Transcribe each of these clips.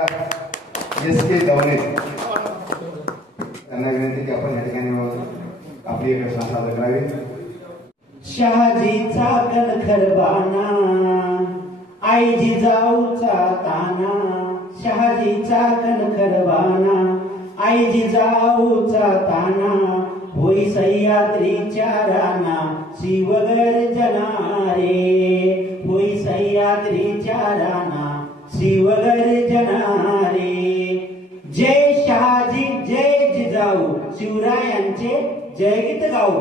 SK. Davane त्यांना विनंती की आपण या ठिकाणी आपली एक रचना सादर करावी. शहाजीचा कणखरबाना आई जिजाऊचा ताना, शहाजीचा कणखरबाना आई जिजाऊचा ताना, होई सह्याद्रीच्या राना शिवगर्जना रे, होई सह्याद्रीच्या राना शिवगर्जना रे. जय शहाजी जय जिजाऊ शिवरायांचे जय गीत गाऊ.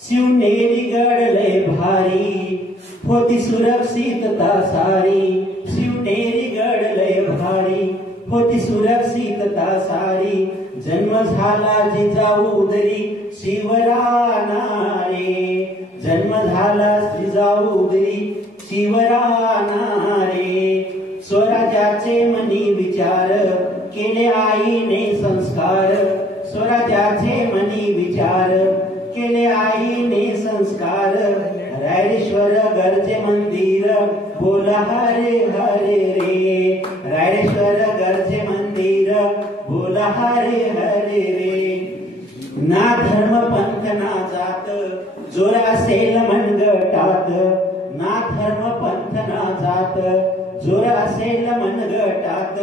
शिवनेरी गड लय भारी होती सुरक्षितता सारी, शिवनेरी गड लय भारी होती सुरक्षितता सारी, जन्म झाला जिजाऊ उदरी शिवराना रे, जन्म झाला जिजाऊ उदरी शिवराना रे. स्वराज्याचे मनी विचार केले आईने संस्कार, स्वराज्याचे मनी विचार केले आईने संस्कार. रायरेश्वर गरजे मंदिर बोल हरे हरे रे, रायरेश्वर गरजे मंदिर बोल हरे हरे रे. ना धर्म पंथ ना जात जोर असेल मनगटात, ना धर्म पंथ ना जात जोर असेल मनगटात,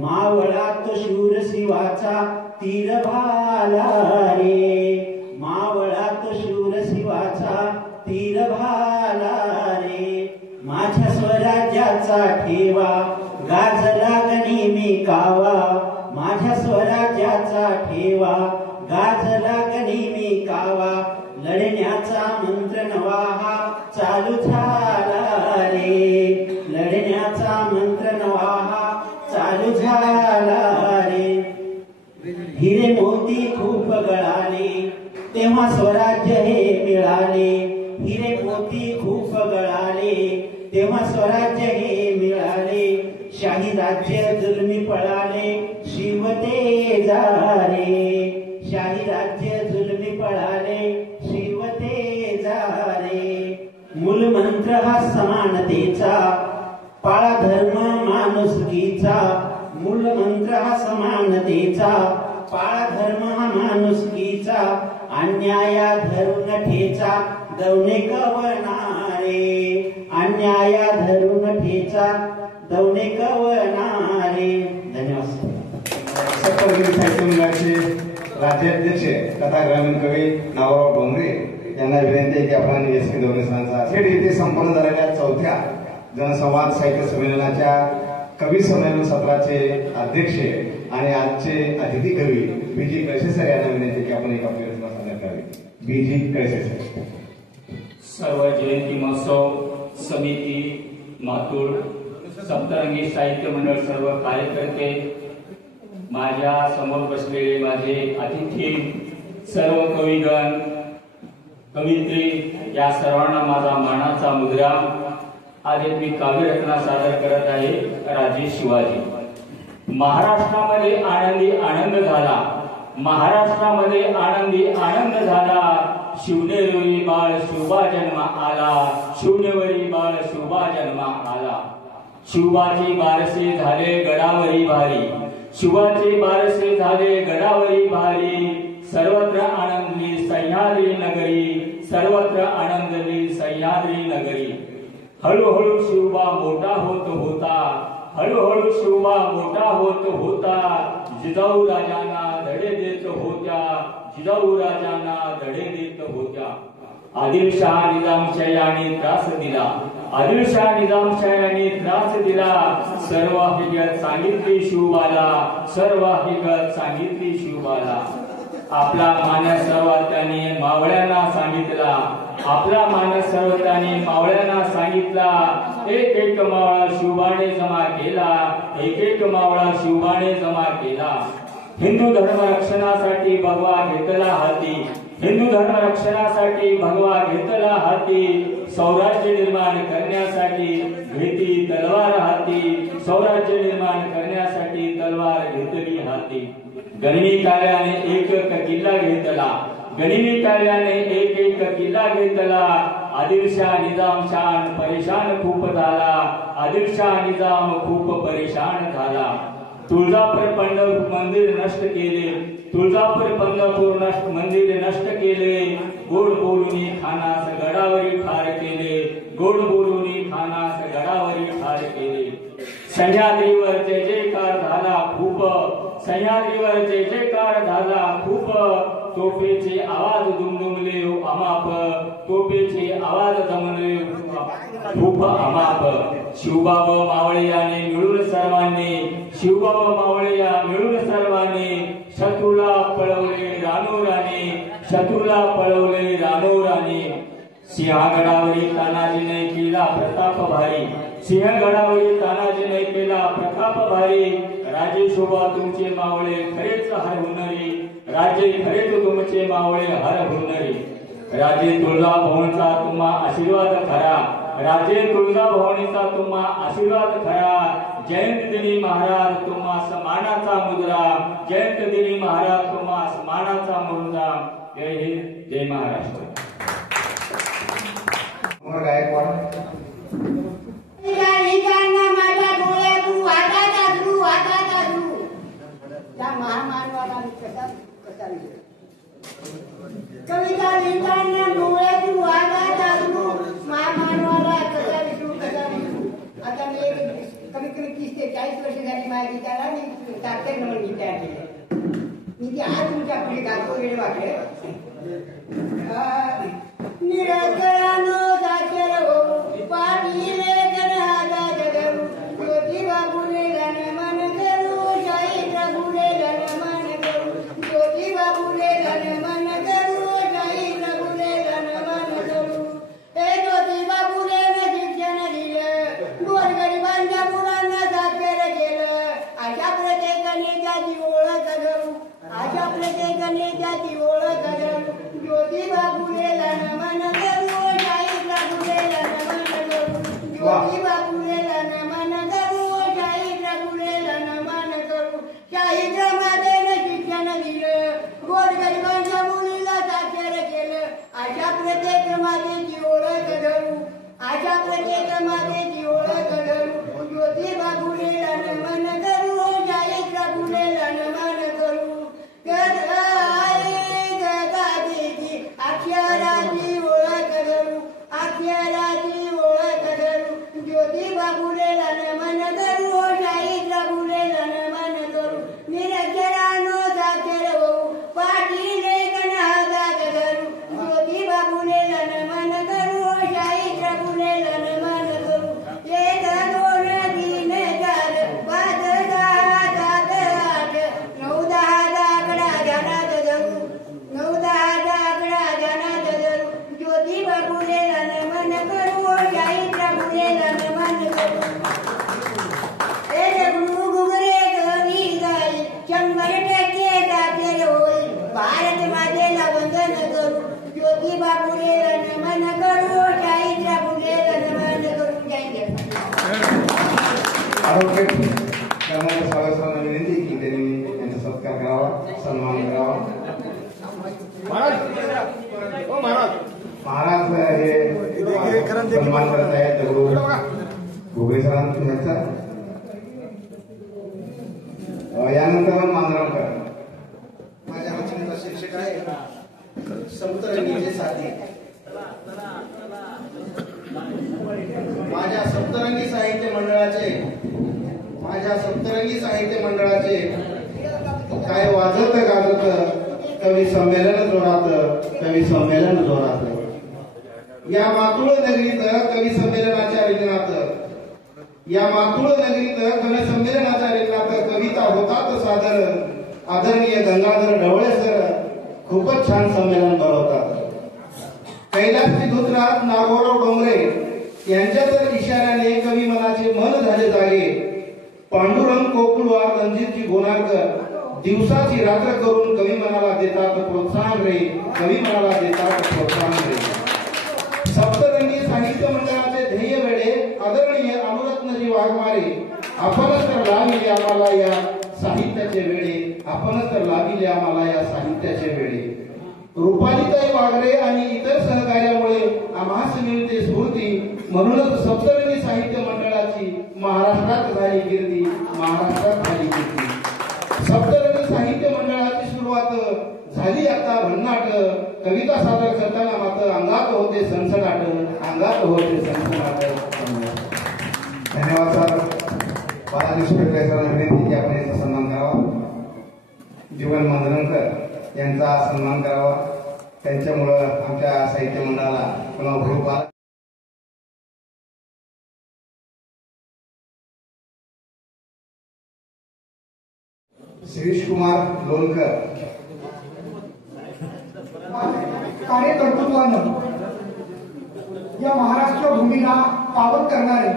मावळात शूर शिवाचा तीर भाला रे, मावळात शूर शिवाचा तीर भाला रे. माझ्या स्वराज्याचा ठेवा गाजला गनिमी कावा, माझ्या स्वराज्याचा ठेवा गाजला गनिमी कावा, लढण्याचा मंत्र नवा हा चालू झाला रे, लढण्याचा मंत्र नवा हा चालू झाला रे. हिरे मोती खूप गळाले तेव्हा स्वराज्य हे मिळाले, हिरे मोती खूप गळाले तेव्हा स्वराज्य हे मिळाले. शाही राज्य जुलमी पळाले शिवते जारे, शाही राज्य जुलमी पळाले शिवते जारे. मूलमंत्र हा समानतेचा पाळा धर्म माणुसकीचा, मूलमंत्र हा समानतेचा पाळा धर्म हा माणुसकीचा, अन्याया धरून ठेचा दवणे कवनारे, अन्याया धरून ठेचा दवणे कवनारे. धन्यवाद. सप्तगिरी साहित्य मंडळाचे राज्याध्यक्ष तथा ग्रामीण कवी नावराव डोंगरे यांना विनंती आहे की आपण एस.के. दवणे सरांचा थेट येथे संपन्न झालेल्या 4थ्या जनसंवाद साहित्य संमेलनाच्या कवी संमेलन सत्राचे अध्यक्ष आणि आजचे अतिथी कवी बी.जी. कळसे सर यांना विनंती की आपण एक आपली रचना सादर करावी. बी.जी. कळसे सर. सर्व जयंती महोत्सव समिती मातूर सप्तरंगी साहित्य मंडळ सर्व कार्यकर्ते, माझ्या समोर बसलेले माझे अतिथी, सर्व कवीगण कवित्री, या सर्वांना माझा मानाचा मुद्रा. आज एक मी काव्यरचना सादर करत आहे. राजे शिवाजी. महाराष्ट्रामध्ये आनंदी आनंद झाला, महाराष्ट्रामध्ये आनंदी आनंद झाला, शिवनेरी बाळ शिवबा जन्म आला, शिवनेरी बाळ शिवबा जन्म आला. शिवबाचे बारसे झाले गडावरी भारी, शिवाचे बारसे झाले गडावरी भारी, सर्वत्र आनंदली सह्याद्री नगरी, सर्वत्र आनंदली सह्याद्री नगरी. हळूहळू शिवबा मोठा होत होता, हळूहळू शिवबा मोठा होत होता, जिजाऊ राजांना धडे देत होत्या, जिजाऊ राजांना धडे देत होत्या. आदिलशाह निजामशाही त्रास दिला, आदिलशाह निजामशाही त्रास दिला, सर्व हकीकत सांगितली शिवबाला, सर्व हकीकत सांगितली शिवबाला. आपला मानस सर्व त्याने मावळ्यांना सांगितला, आपला मानस सर्व त्याने मावळ्यांना सांगितला. एक एक मावळा शिवबाने जमा केला, एक एक मावळा शिवबाने जमा केला. हिंदू धर्म रक्षणासाठी भगवा घेतला हाती, हिंदू धर्म रक्षणासाठी भगवा घेतला हाती, स्वराज्य निर्माण करण्यासाठी घेतली तलवार हाती, स्वराज्य निर्माण करण्यासाठी तलवार घेतली हाती. गनिमी काव्याने एक एक किल्ला घेतला, गनिमी काव्याने एक एक किल्ला घेतला, आदिलशाह निजाम शान परेशान खूप झाला, आदिलशाह निजाम खूप परेशान झाला. तुळजापूर पंढरपूर मंदिर नष्ट केले, तुळजापूर पंढरपूर मंदिर नष्ट केले. गोड बोलूनी खानास गडावरी ठार केले, गोड बोलूनी खानास गडावरी ठार केले. सह्याद्रीवर जय जयकार झाला खूप, सह्याद्रीवर जय जयकार झाला खूप. तोफेचे आवाज दुमदुमले अमाप, तोफेचे आवाज दमले खूप अमाप. शिवबाबा मावळे याने मिळून सर्वांनी, शिवबाबा मावळे या मिळून सर्वांनी शत्रूला पळवले रानोराने, शत्रूला पळवले रानोराने. सिंहगडावरी तानाजीने केला प्रताप भारी, सिंहगडावरी तानाजीने केला प्रताप भारी. राजे शोभा तुमचे मावळे खरेच हर हुनरी, राजे खरेच तुमचे मावळे हर हुनरी. राजे तुळजाभवानीचा तुम्हा आशीर्वाद खरा, राजे तुळजाभवानीचा तुम्हा आशीर्वाद खरा. जयंत दिनी महाराज तुम्हा समानाचा मुद्रा, जयंत दिनी महाराज तुम्हा समानाचा मुद्रा. जय हिंद, जय महाराष्ट्र. गायकवाड माझ्या डोळ्यातून वाटाचा ध्रुव, वाटाचा ध्रुव त्या महामानवाला कसा कसा कविता लिहिताना डोळ्यातून वाटाचा ध्रुव महामानवाला कसा विसरू, कसा विसरू. आता मी कमीत कमी 30 ते 40 वर्ष झाली माझ्या गीताला मी साक्षर म्हणून विचार केले. मी ते आज तुमच्या पुढे गातो वेळ वाटले. निरंतरानो साक्षर हो पाटीले गणहाता जगरू, ज्योतिबा फुले गण मन करू, शाही प्रभुले गण मन करू, ज्योतिबा फुले गण मन करू, शाही प्रभुले गण मन करू. हे ज्योतिबा फुलेने शिक्षण दिलं, गोरगरिबांच्या मुलांना साक्षर केलं. अशा प्रत्येकाने त्याची ओळख करू, अशा प्रत्येकाने त्याची ओळख करू. ज्योतिबा फुले गण मन करू, शाही प्रभुले गण मन करू, ज्योतिबा फुले गण मन करू, शाही प्रभुले गण मन करू. शाही क्रमाने शिक्षण दिलं, गोरगरिबांच्या मुलीला साक्षर केलं. अशा प्रत्येक मातेची ओळख धरू, अशा प्रत्येक मातेची ओळख धरू. ज्योतिबा फुले गण मन करू, शाही प्रभुले गण मन करू. अक्षराची ओळख धरू, अक्षराची ओळख धरू. ज्योतिबा फुले गण मन करू, शाही प्रभुले गण मन करू. निरक्षरानो साक्षर होऊ पाटीले गणहातात धरू, ज्योतिबा फुले गण मन करू, शाही प्रभुले गण मन करू. 1 2 3 4 5 6 7 8 9 10 आकडा ध्यानात धरू, 9 10 आकडा ध्यानात धरू. ज्योतिबा फुले गण मन करू, शाही प्रभुले गण मन करू. हे गुरु गुगरे कवी गाई 100% साक्षर होईल, भारत मातेला वंदन करू. ज्योतिबा फुले गण मन करू, शाही प्रभुले गण मन करू. जय जय. आरोग्य कर्मचारी सभासदांना विनंती की त्यांनी त्यांचा सत्कार करावा, सन्मान करावा. महाराज हे सन्मान करत आहेत दगडू घुगरे सरांचा. यानंतर मांजरांकर. माझ्या रचनेचा शीर्षक आहे सप्तरंगीचे साथी. माझ्या सप्तरंगी साहित्य मंडळाचे, माझ्या सप्तरंगी साहित्य मंडळाचे काय वाजत गाजत कवी संमेलन जोरात, कवी संमेलन जोरात. या मातुळ नगरीत कवी संमेलनाच्या रिंगणात, या मातुळ नगरीत कवी संमेलनाच्या रिंगणात कविता होतात सादर. आदरणीय गंगाधर ढवळे सर खूपच छान संमेलन भरवतात. कैलासची धुतरात नागोराव डोंगरे यांच्या तर इशाऱ्याने कवी मनाचे मन झाले जागे. पांडुरंग कोकुळवार रणजितजी गोनारकर दिवसाची रात्र करून कवी मनाला देतात प्रोत्साहन रे, कवी मनाला देतात प्रोत्साहन रे. सप्तरंगी साहित्य मंडळाचे ध्येय वेळे आदरणीय अनुरत्नजी वाघमारे, आपणच तर लाविले आम्हाला या साहित्याचे वेळे, आपणच तर लाविले आम्हाला या साहित्याचे वेळे. रुपालीताई वागरे आणि इतर सहकार्यामुळे आम्हास मिळते स्फूर्ती. म्हणूनच सप्तरंगी साहित्य मंडळाची महाराष्ट्रात झाली कीर्ती, महाराष्ट्रात झाली कीर्ती. सप्तरंगी साहित्य मंडळाची सुरुवात झाली आता भन्नाट. कविता सादर करताना मात्र अंगात होते सनसनाट, अंगात होते सनसनाट. धन्यवाद सर. बालाजी सुपेकर सरांना विनंती की आपण यांचा सन्मान करावा. जीवन मांजरणकर यांचा सन्मान करावा. त्यांच्यामुळं आमच्या साहित्य मंडळाला पुन्हा हुरूप आला. शिरीष कुमार लोणकर कार्यकर्तृत्वानं या महाराष्ट्र भूमीला पावन करणारे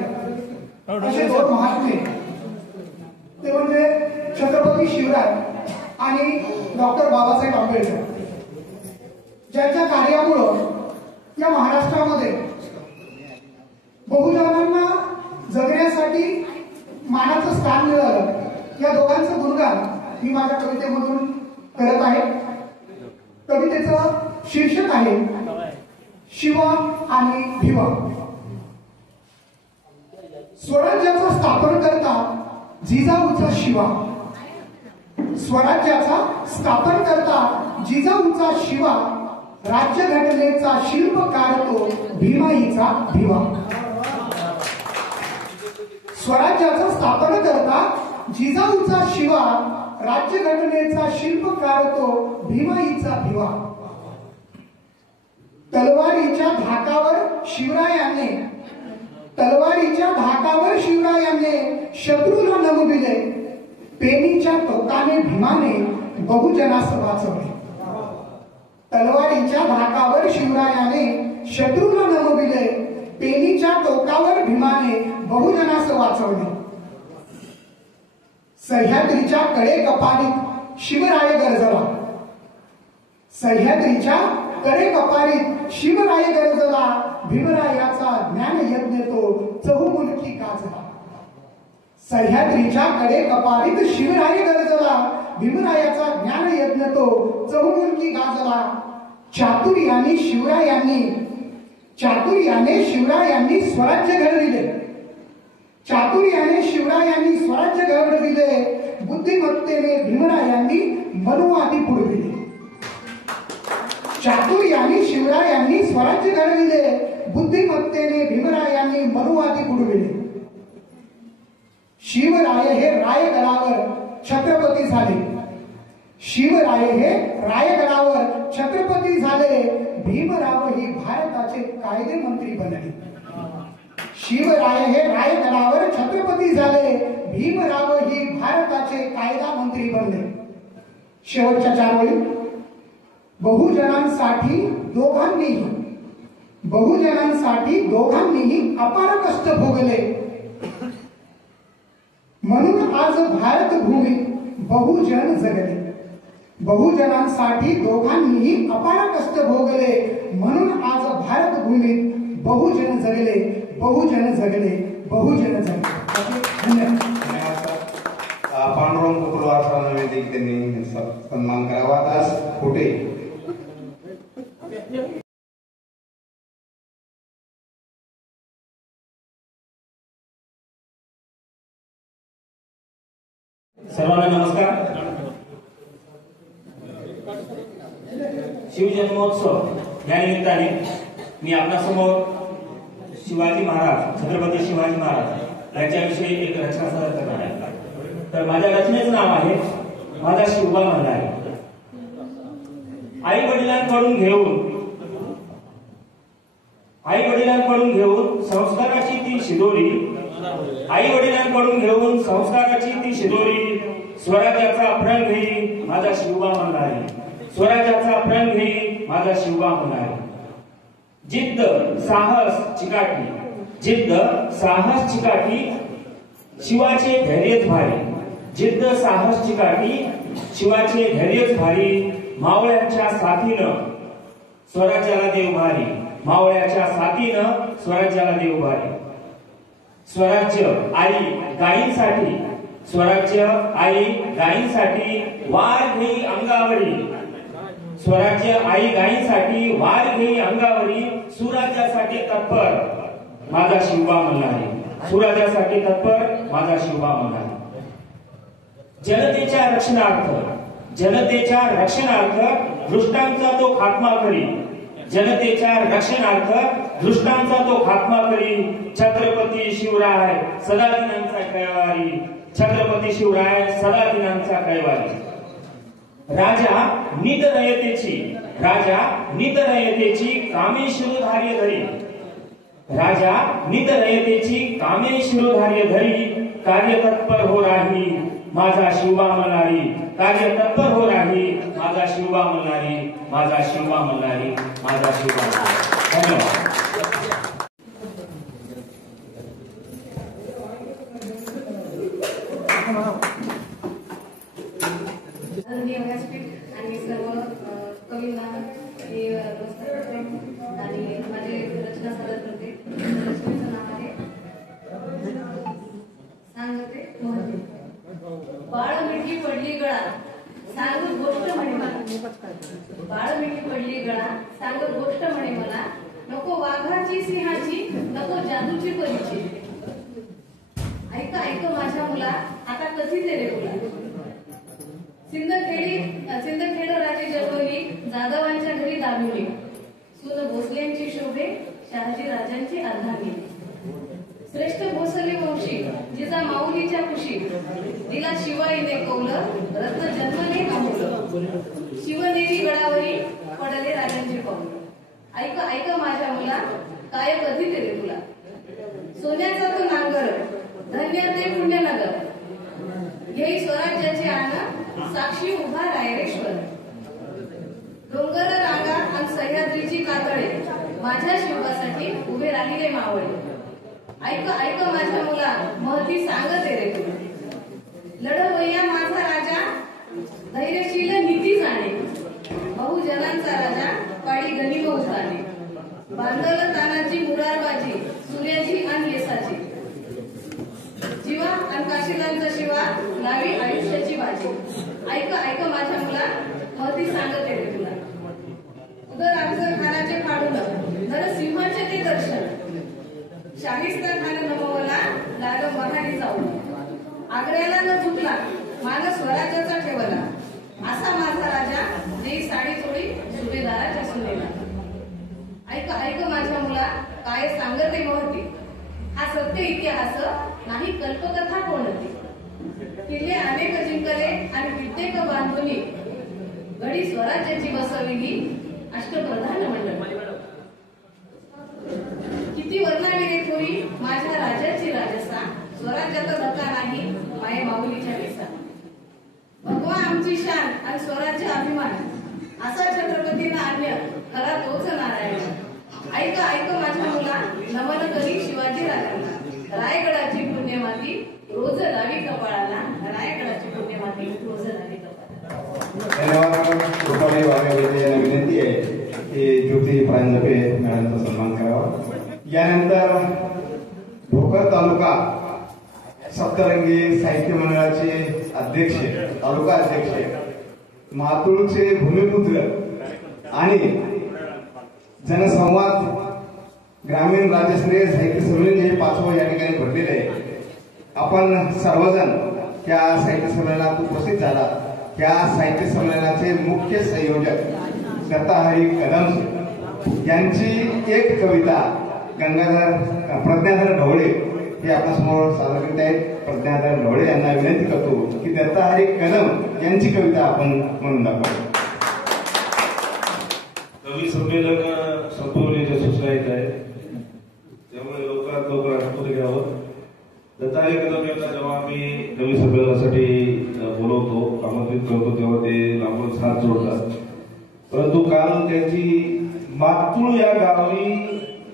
असे दोन महात्मे ते म्हणजे छत्रपती शिवराय आणि डॉक्टर बाबासाहेब आंबेडकर, ज्यांच्या कार्यामुळं या महाराष्ट्रामध्ये बहुजनांना जगण्यासाठी मानाचं स्थान मिळालं. या दोघांचं गुणगान मी माझ्या कवितेमधून करत आहे. कवितेचं शीर्षक आहे शिवा आणि भिवा. स्वराज्याचा स्थापनकर्ता जिजाऊचा शिवा, स्वराज्याचा स्थापनकर्ता जिजाऊचा शिवा, राज्यघटनेचा शिल्पकार तो भीमाईचा भिवा. स्वराज्याचा स्थापनकर्ता जिजाऊचा शिवा, राज्यघटनेचा शिल्पकार तो भीमाईचा भिवा. तलवारीच्या धाकावर शिवरायाने, तलवारीच्या धाकावर शिवरायाने शत्रूला नमविले, पेनीच्या टोकाने भीमाने बहुजनास वाचवले. तलवारीच्या धाकावर शिवरायाने शत्रूला नमविले, पेनीच्या टोकावर भीमाने बहुजनास वाचवले. सह्याद्रीच्या कडे कपारीत शिवराय गरजला, सह्याद्रीच्या कडे कपारीत शिवराय गरजला, भीमरायाचा ज्ञान यज्ञ तो चहुमुखी गाजला. सह्याद्रीच्या कडे कपारीत शिवराय गरजला, भीमरायाचा ज्ञान यज्ञ तो चहुमुखी गाजला. चातुर्याने शिवरायांनी, चातुर्याने शिवरायांनी स्वराज्य घडविले, चातुर्याने शिवरायांनी स्वराज्य घडविले, बुद्धिमत्तेने भीमरायांनी मनुवादी पुरविले. चातुर्याने शिवरायांनी स्वराज्य घडविले, बुद्धिमत्तेने भीमरायांनी मनुवादी पुरविले. शिवराय हे रायगडावर छत्रपती झाले, शिवराय हे रायगडावर छत्रपती झाले, भीमराव ही भारताचे कायदे मंत्री बनले. शिवराय हे रायगडावर छत्रपती झाले, भीमराव ही भारताचे कायदा मंत्री बनले. शेवटच्या 4 ओळी. बहुजनांसाठी दोघांनीही, बहुजनांसाठी दोघांनीही अपार कष्ट भोगले, म्हणून आज भारत भूमीत बहुजन जगले. बहुजनांसाठी दोघांनीही अपार कष्ट भोगले, म्हणून आज भारत भूमीत बहुजन जगले, बहुजन जगले, बहुजन जगले. धन्यवाद. पांडुरंग कुकुरवार सरांना विनंती की त्यांनी सन्मान करावा. दास फुटे. सर्वांना नमस्कार. शिवजन्मोत्सव या निमित्ताने मी आपल्यासमोर शिवाजी महाराज, छत्रपती शिवाजी महाराज यांच्याविषयी एक रचना सादर करणार आहे. तर माझ्या रचनेचं नाव आहे माझा शिवबा म्हणला आहे. आई वडिलांकडून घेऊन संस्काराची ती शिदोरी, आई वडिलांकडून घेऊन संस्काराची ती शिदोरी, स्वराज्याचा प्रण घेई माझा शिवबा म्हणला आहे, स्वराज्याचा प्रण घेई माझा शिवबा म्हणला आहे. जिद्द साहस चिकाटी, जिद्द साहस चिकाटी, शिवाचे धैर्यच भारी, जिद्द साहस चिकाटी, शिवाचे धैर्यच भारी, मावळ्यांच्या साथीनं स्वराज्याला देव भारी, मावळ्याच्या साथीनं स्वराज्याला देव भारी. स्वराज्य आई गायींसाठी, स्वराज्य आई गायींसाठी, वार घेई अंगावरी, स्वराज्य आई गायींसाठी वार घेई अंगावरी सुराज्यासाठी तत्पर माझा शिवबा मल्हारी सुराज्यासाठी तत्पर माझा शिवबा मल्हारी जनतेच्या रक्षणार्थ दृष्टांचा तो खात्मा करी जनतेच्या रक्षणार्थ दृष्टांचा तो खात्मा करी छत्रपती शिवराय सदा दिनांचा कैवारी छत्रपती शिवराय सदा दिनांचा कैवारी राजा नित रयतेची कामे शिरोधार्य धरी राजा नित रयतेची कामे शिरोधार्य धरी कार्यतत्पर हो राही माझा शिवबा मल्हारी कार्यतत्पर हो राही माझा शिवबा मल्हारी माझा शिवबा मल्हारी माझा शिवबा मल्हारी धन्यवाद. आणि सर्व कवींना मी नमस्कार करते आणि माझे रचना सादर करते. रचनेचं नाव आहे सांगते महती. बाळ मिठी पडली गळा सांगत गोष्ट म्हणे मला बाळ मिठी पडली गळा सांगत गोष्ट म्हणे मला नको वाघाची सिंहाची नको जादूची परीची ऐक ऐक माझ्या मुला आता कधी ते रे बोला सिंदखेड राजे जन्मली जाधवांच्या घरी दामिनी सून भोसल्यांची शोभे शहाजी राजांची अर्धांगी श्रेष्ठ भोसले वंशी जिजा माऊलीच्या कुशी तिला शिवाईने कौलं रत्न जन्मले कामुलं शिवनेरी गडावरी पडले राजांचे पाऊल ऐक ऐक माझ्या मुला काय कधी ते रे तुला सोन्याचा तो नांगर धन्य ते पुण्यनगर येई स्वराज्याचे आण साक्षी उभा रायरेश्वर डोंगर रांगा आणि सह्याद्रीची कातळे माझ्या शिवासाठी उभे राहिले मावळे ऐक ऐक माझ्या मुला महती सांगते रे तू लढवय्या माझा राजा धैर्यशील नीती जाणे बहुजनांचा राजा पाडी गनिम उताने बांधल तानाची मुरारबाजी सूर्याची आणि येसाची जीवा आणि काशीदांचा शिवा लावी आयुष्याची बाजी ऐक ऐक माझ्या मुला महती सांगते रे तुला उदर अफजल खानाचे फाडून नर सिंहाचे ते दर्शन शाहिस्ता खान नमवला लाग महारी जाऊन आग्र्याला न झुकला मान स्वराज्याचा ठेवला असा माझा राजा देई साडी चोळी सुभेदाराच्या सुनेला ऐक ऐक माझ्या मुला काय सांगते महती हा सत्य इतिहास नाही कल्पकथा कोणती किल्ले अनेक जिंकले आणि कित्येक बांधुनी घडी स्वराज्याची बसविली अष्टप्रधान मंडळ किती वर्णावी रे थोरी माझ्या राजाची राजसा स्वराज्याचा धक्का नाही माये माऊलीच्या वेसा भगवा आमची शान आणि स्वराज्य अभिमान असा छत्रपतींना आज्ञा खरा तोच नारायण ऐक ऐक माझ्या मुला नमन करी शिवाजी राजांना रायगडाची पुण्यमाती रोज लावी कपाळाला रायगडाची पुण्यमाती रोज लावी कपाळाला. धन्यवाद. रुपाली वाघेरे यांना विनंती आहे की ज्योती प्रांजपे मॅडमचा सन्मान करावा. यानंतर भोकर तालुका सप्तरंगी साहित्य मंडळाचे अध्यक्ष तालुका अध्यक्ष मातुळचे भूमिपुत्र आणि जनसंवाद ग्रामीण राज्यस्तरीय साहित्य संमेलन हे 5वं या ठिकाणी भरलेले आहे. आपण सर्वजण त्या साहित्य संमेलनात उपस्थित झाला. त्या साहित्य संमेलनाचे मुख्य संयोजक दत्ताहरी कदम यांची एक कविता प्रज्ञाधर ढवळे हे आपल्यासमोर सादर करीत आहेत. प्रज्ञाधर ढवळे यांना विनंती करतो की दत्ताहरी कदम यांची कविता आपण म्हणून दाखवू. कवी संमेलन संपवण्याच्या सूचना येत आहे त्यामुळे लवकरात लवकर आठवण घ्यावं. दत्ताहरी कदम यांना जेव्हा आम्ही कवी संमेलनासाठी बोलवतो आमंत्रित करतो तेव्हा ते लांबून हात जोडतात. परंतु काल त्यांची मातूळ या गावी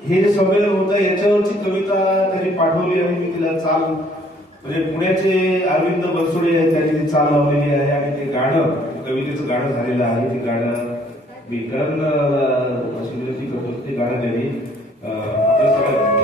हे जे संमेलन होतं याच्यावरची कविता त्यांनी पाठवली आणि मी तिला चाल म्हणजे पुण्याचे अरविंद बनसोडे त्यांनी ती चाल लावलेली आहे आणि ते गाणं कवितेचं गाणं झालेलं आहे. ते गाणं मी करण विनंती करतो ते गाणं त्यांनी आपल्या सगळ्या